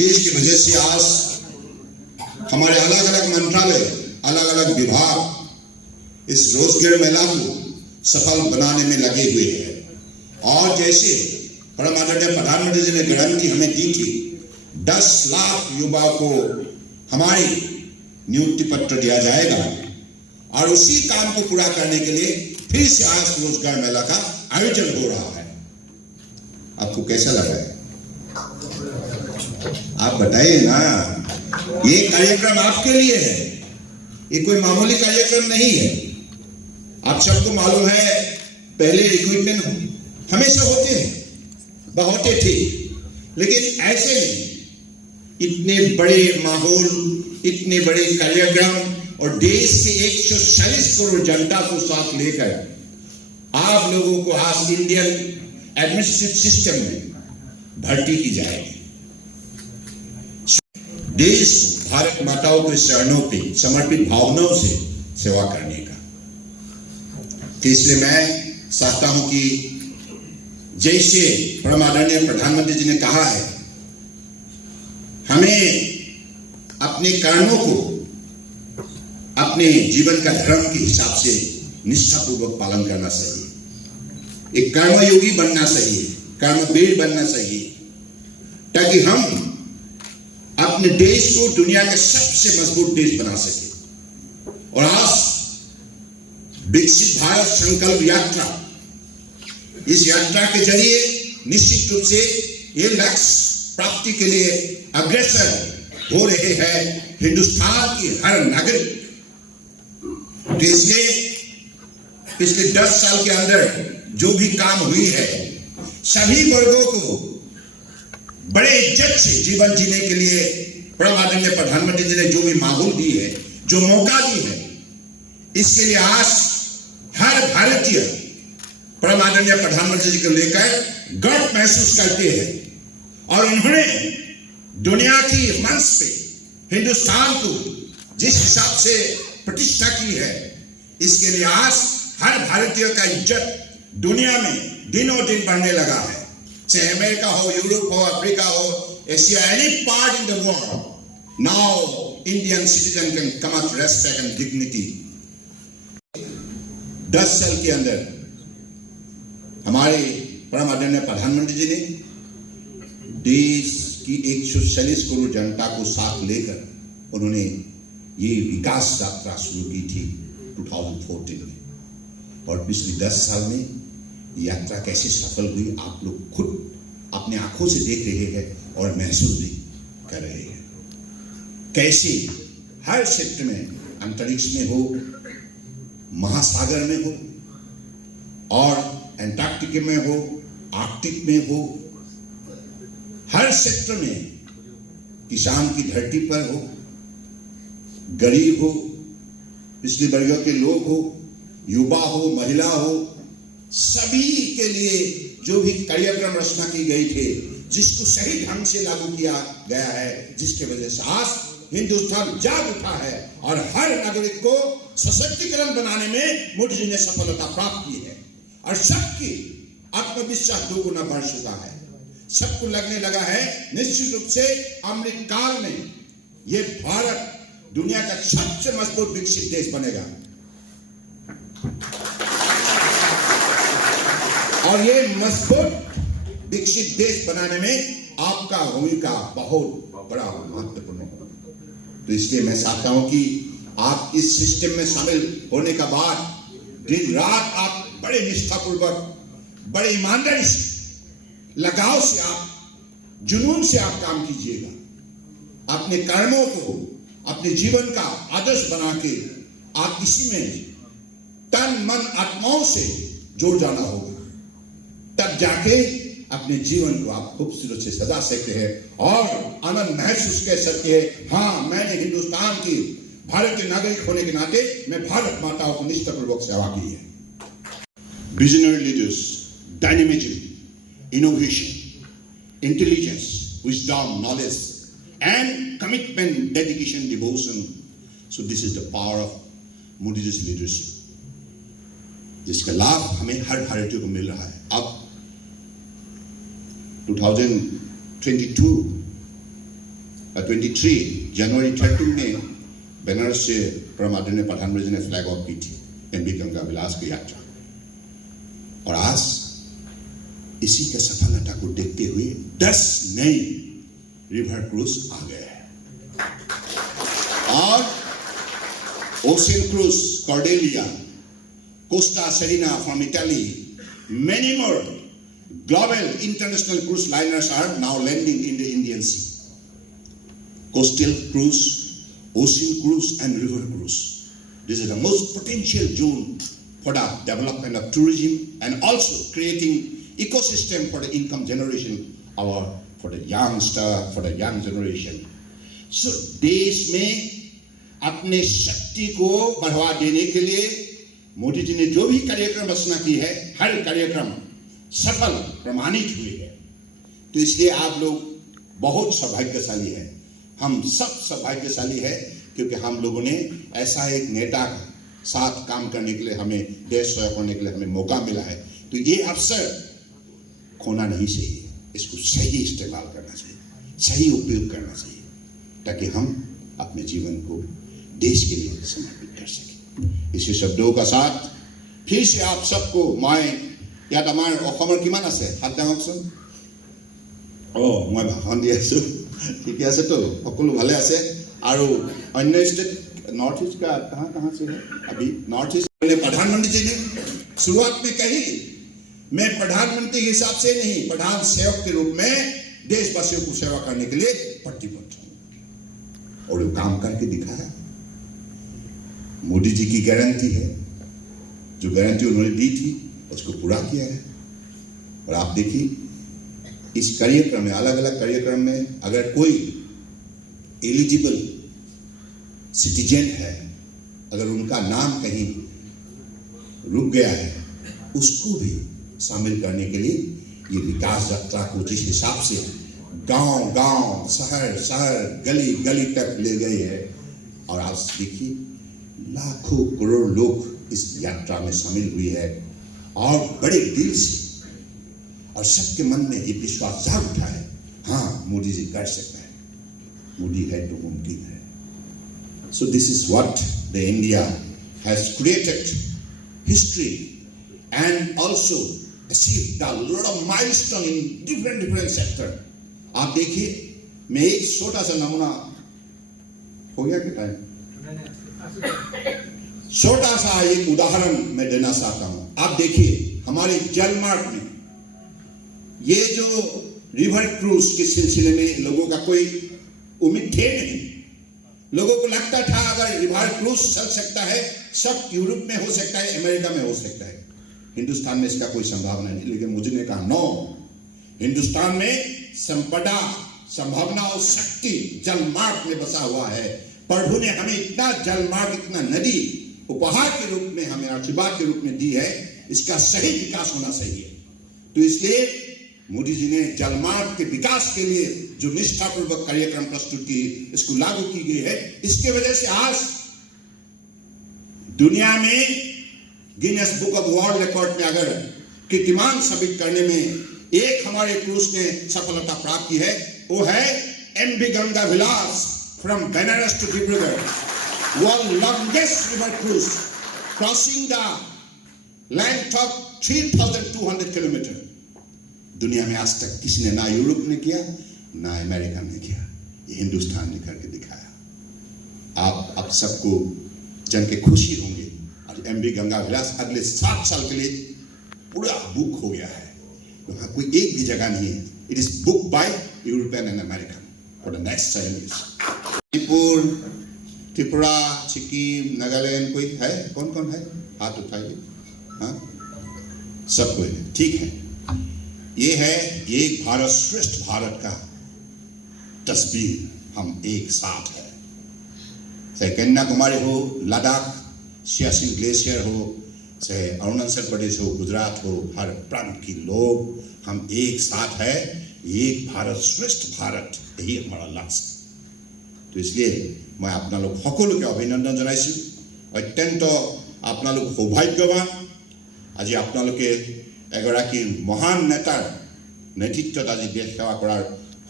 देश की वजह से आज हमारे अलग अलग मंत्रालय, अलग अलग विभाग इस रोजगार मेला को सफल बनाने में लगे हुए हैं। और जैसे परम आदरणीय प्रधानमंत्री जी ने गारंटी हमें दी थी, 10 लाख युवाओं को हमारी नियुक्ति पत्र दिया जाएगा और उसी काम को पूरा करने के लिए फिर से आज रोजगार मेला का आयोजन हो रहा है। आपको कैसा लग रहा है? आप बताइए ना। ये कार्यक्रम आपके लिए है, ये कोई मामूली कार्यक्रम नहीं है। आप सबको मालूम है, पहले रिक्रूटमेंट हमेशा होते हैं, बहुते थे, लेकिन ऐसे नहीं। इतने बड़े माहौल, इतने बड़े कार्यक्रम और देश के 140 करोड़ जनता को साथ लेकर आप लोगों को आज इंडियन एडमिनिस्ट्रेटिव सिस्टम में भर्ती की जाएगी। देश भारत माताओं के चरणों पे समर्पित भावनाओं से सेवा करने का। तो इसलिए मैं चाहता हूं कि जैसे परम आदरणीय प्रधानमंत्री जी ने कहा है, हमें अपने कर्मों को अपने जीवन का धर्म के हिसाब से निष्ठापूर्वक पालन करना चाहिए। एक कर्मयोगी बनना चाहिए, कर्मवीर बनना चाहिए, ताकि हम अपने देश को दुनिया के सबसे मजबूत देश बना सके। और आज विकसित भारत संकल्प यात्रा, इस यात्रा के जरिए निश्चित रूप से ये लक्ष्य प्राप्ति के लिए अग्रसर हो रहे हैं हिंदुस्तान की हर नागरिक। तो इसलिए पिछले 10 साल के अंदर जो भी काम हुई है, सभी वर्गों को बड़े इज्जत से जीवन जीने के लिए परम आदरणीय प्रधानमंत्री जी ने जो भी माहौल दी है, जो मौका दी है, इसके लिए आज हर भारतीय परम आदरणीय प्रधानमंत्री जी को लेकर गर्व महसूस करते हैं। और उन्होंने दुनिया की मंच पे हिंदुस्तान को जिस हिसाब से प्रतिष्ठा की है, इसके लिए आज हर भारतीय का इज्जत दुनिया में दिनों दिन बढ़ने लगा है। चाहे अमेरिका हो, यूरोप हो, अफ्रीका हो, Asia, any part in the world, now Indian citizen can come up respect and dignity. 10 साल के अंदर हमारे परम आदरणीय प्रधानमंत्री जी ने देश की 140 करोड़ जनता को साथ लेकर उन्होंने ये विकास यात्रा शुरू की थी 2014 में। और पिछले 10 साल में यात्रा कैसे सफल हुई, आप लोग खुद अपने आंखों से देख रहे हैं और महसूस भी कर रहे हैं। कैसे हर क्षेत्र में, अंतरिक्ष में हो, महासागर में हो, और एंटार्क्टिका में हो, आर्कटिक में हो, हर क्षेत्र में, किसान की धरती पर हो, गरीब हो, पिछले वर्गों के लोग हो, युवा हो, महिला हो, सभी के लिए जो भी कार्यक्रम रचना की गई थी, जिसको सही ढंग से लागू किया गया है, जिसके वजह से आज हिंदुस्तान जाग उठा है और हर नागरिक को सशक्तिकरण बनाने में मोदी जी ने सफलता प्राप्त की है। और सबकी आत्मविश्वास दोगुना बढ़ चुका है। सबको लगने लगा है निश्चित रूप से अमृत काल में ये भारत दुनिया का सबसे मजबूत विकसित देश बनेगा। और ये मजबूत विकसित देश बनाने में आपका भूमिका बहुत बड़ा महत्वपूर्ण है। तो इसलिए मैं चाहता हूं कि आप इस सिस्टम में शामिल होने के बाद दिन रात आप बड़े निष्ठापूर्वक, बड़े ईमानदारी से, लगाव से, आप जुनून से आप काम कीजिएगा। अपने कर्मों को अपने जीवन का आदर्श बना के आप इसी में तन मन आत्माओं से जुड़ जाना होगा। तब जाके अपने जीवन को आप खूबसूरत से सजा सकते हैं और आनंद महसूस कर सकते हैं, हाँ मैंने हिंदुस्तान की भारत के नागरिक होने के नाते मैं भारत माताओं को निष्ठापूर्वक सेवा की है। Visionary leaders, dynamism, innovation, intelligence, wisdom, knowledge, and commitment, dedication, devotion. So this is the power of Modi ji's leadership, जिसका लाभ हमें हर भारतीय को मिल रहा है। अब 2022 23 जनवरी 30 में बनारस से परम आदरणीय प्रधानमंत्री जी ने फ्लैग ऑफ की थी एमवी गंगा विलास की यात्रा। और आज इसी के सफलता को देखते हुए 10 नए रिवर क्रूज आ गए हैं और ocean cruise Cordelia, Costa Serena from Italy, many more global international cruise liners are now landing in the Indian Sea. Coastal cruise, ocean cruise and river cruise. This is the most potential zone for the development of tourism and also creating ecosystem for the income generation for the youngster, for the young generation. So देश में अपने शक्ति को बढ़ावा देने के लिए मोदी जी ने जो भी कार्यक्रम रचना की है, हर कार्यक्रम सफल प्रमाणित हुए हैं। तो इसलिए आप लोग बहुत सौभाग्यशाली हैं, हम सब सौभाग्यशाली है, क्योंकि हम लोगों ने ऐसा एक नेता का साथ काम करने के लिए, हमें देश सेवा करने के लिए हमें मौका मिला है। तो ये अवसर खोना नहीं चाहिए, इसको सही इस्तेमाल करना चाहिए, सही उपयोग करना चाहिए, ताकि हम अपने जीवन को देश के लिए समर्पित कर सकें। इसी शब्दों का साथ फिर से आप सबको मैं याद आमार অসমৰ কিমান আছে হাত দাঙকচোন। মই ভাষণ দি আছো, ঠিকে আছে তো, সকলো ভালে আছে। আৰু অন্য স্টেट नॉर्थ ईस्ट का कहाँ से है अभी? नॉर्थ ईस्ट ने प्रधानमंत्री जी ने शुरुआत में कही, मैं प्रधानमंत्री के हिसाब से नहीं, प्रधान सेवक के रूप में देशवासियों को सेवा करने के लिए प्रतिबद्ध हूं, और वो काम करके दिखाया। मोदी जी की गारंटी है, जो गारंटी उन्होंने दी थी उसको पूरा किया है। और आप देखिए इस कार्यक्रम में, अलग अलग कार्यक्रम में, अगर कोई एलिजिबल सिटीजन है, अगर उनका नाम कहीं रुक गया है, उसको भी शामिल करने के लिए ये विकास यात्रा को जिस हिसाब से गांव गांव, शहर शहर, गली गली तक ले गए हैं, और आज देखिए लाखों करोड़ लोग इस यात्रा में शामिल हुए हैं, और बड़े दिल से, और सबके मन में ये विश्वास जाग उठा है, हाँ मोदी जी कर सकते हैं, मोदी है तो मुमकिन है। So this is what the India has created history and also achieved a lot of milestone in different sector. आप देखिए, मैं एक छोटा सा नमूना, हो गया क्या टाइम? छोटा सा एक उदाहरण मैं देना चाहता हूं। आप देखिए हमारे जलमार्ग में ये जो रिवर क्रूज के सिलसिले में लोगों का कोई उम्मीद थे नहीं। लोगों को लगता था अगर रिवर क्रूज चल सकता है, सब यूरोप में हो सकता है, अमेरिका में हो सकता है, हिंदुस्तान में इसका कोई संभावना नहीं। लेकिन मुझे ने कहा नो, हिंदुस्तान में संपदा, संभावना और शक्ति जलमार्ग में बसा हुआ है। प्रभु ने हमें इतना जलमार्ग, इतना नदी उपहार के रूप में, हमें आशीर्वाद के रूप में दी है, इसका सही विकास होना चाहिए। तो इसलिए मोदी जी ने जलमार्ग के विकास के लिए जो निष्ठापूर्वक कार्यक्रम प्रस्तुत की, इसको लागू की गई है। इसके वजह से आज दुनिया में Guinness book of world record में अगर कीर्तिमान साबित करने में एक हमारे क्रूज ने सफलता प्राप्त की है, वो है MV Ganga Vilas from Banaras to Dibrugarh, world longest river cruise crossing the length of 3,200 kilometre. दुनिया में आज तक किसी ने, ना यूरोप ने किया, ना अमेरिका ने किया, ये हिंदुस्तान ने करके दिखाया। आप सबको जन के खुशी होंगे। और एमवी गंगा विलास अगले 7 साल के लिए पूरा बुक हो गया है, वहां कोई एक भी जगह नहीं है। It is book by European and American for the next 7 years। Manipur, Tripura, Sikkim, Nagaland, कोई है? कौन कौन है? हाथ उठाइए। हाँ, सब कोई है, ठीक है। ये है एक भारत श्रेष्ठ भारत का तस्वीर, हम एक साथ है। चाहे कन्याकुमारी हो, लद्दाख, सियाचिन ग्लेशियर हो, चाहे अरुणाचल प्रदेश हो, गुजरात हो, हर प्रांत के लोग हम एक साथ है। एक भारत श्रेष्ठ भारत, यही हमारा लक्ष्य। तो इसलिए मैं আপোনালোক সকলোকে অভিনন্দন জনাইছো। অত্যন্ত আপোনালোক সৌভাগ্যৱান, আজি আপোনালোকে এগৰাকী মহান নেতাৰ নেতৃত্বত আজি দেশ সেৱা কৰাৰ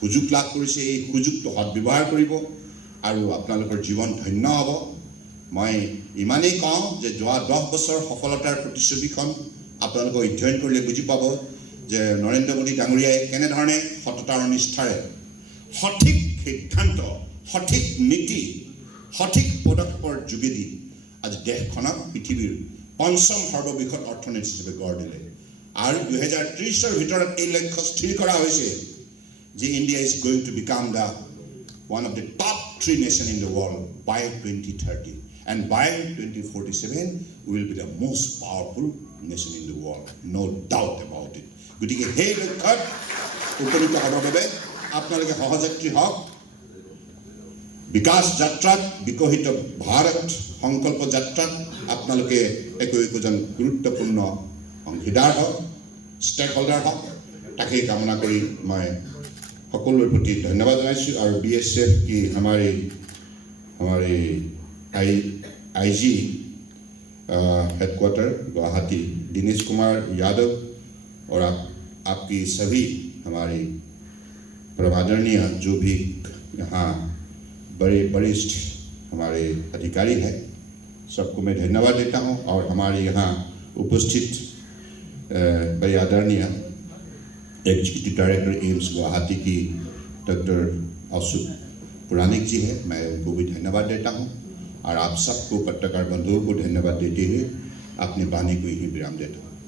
সুযোগ লাভ কৰিছে এই সুযোগটো সদ্ব্যৱহাৰ কৰিব আৰু আপোনালোকৰ জীৱন ধন্য হ'ব। মই ইমানেই কওঁ যে যোৱা 10 বছৰ সফলতাৰ প্ৰতিচ্ছবিখন আপোনালোকে অধ্যয়ন কৰিলে বুজি পাব যে নৰেন্দ্ৰ মোদী ডাঙৰীয়াই কেনেধৰণে সততা আৰু নিষ্ঠাৰে সঠিক সিদ্ধান্ত, সঠিক নীতি, সঠিক পদক্ষেপৰ যোগেদি আজি দেশখনক পৃথিৱীৰ 5ম সৰ্ববৃহৎ অৰ্থনীতি হিচাপে গঢ় দিলে। আৰু 2030 ভিতৰত এই লক্ষ্য স্থিৰ কৰা হৈছে যে India is going to become the one of the top 3 nations in the world by 2030, and by 2047 we will be the most powerful nation in the world, no doubt about it. গতিকে সেই লক্ষ্যত উপনীত হ'বৰ বাবে আপোনালোকে সহযাত্ৰী হওক। বিকাশ যাত্ৰাত, বিকশিত ভাৰত সংকল্প যাত্ৰাত আপোনালোকে একোজন গুৰুত্বপূৰ্ণ অংশীদাৰ হওক, ষ্টেক হোল্ডাৰ হওক। তাকেই কামনা কৰি মই সকলোৰে প্ৰতি ধন্যবাদ জনাইছোঁ। আৰু BSF की हमारे IG हेडक्वार्टर गुवाहाटी दिनेश कुमार यादव और आपकी सभी हमारे परमादरणीय जो भी यहाँ बड़े वरिष्ठ हमारे अधिकारी हैं, सबको मैं धन्यवाद देता हूँ। और हमारे यहाँ उपस्थित बड़े आदरणीय एग्जीक्यूटिव डायरेक्टर एम्स गुवाहाटी की डॉक्टर अशोक पुराणिक जी है, मैं उनको भी धन्यवाद देता हूँ। और आप सबको पत्रकार बंधुओं को धन्यवाद देते हुए अपनी वाणी को यही विराम देता हूँ।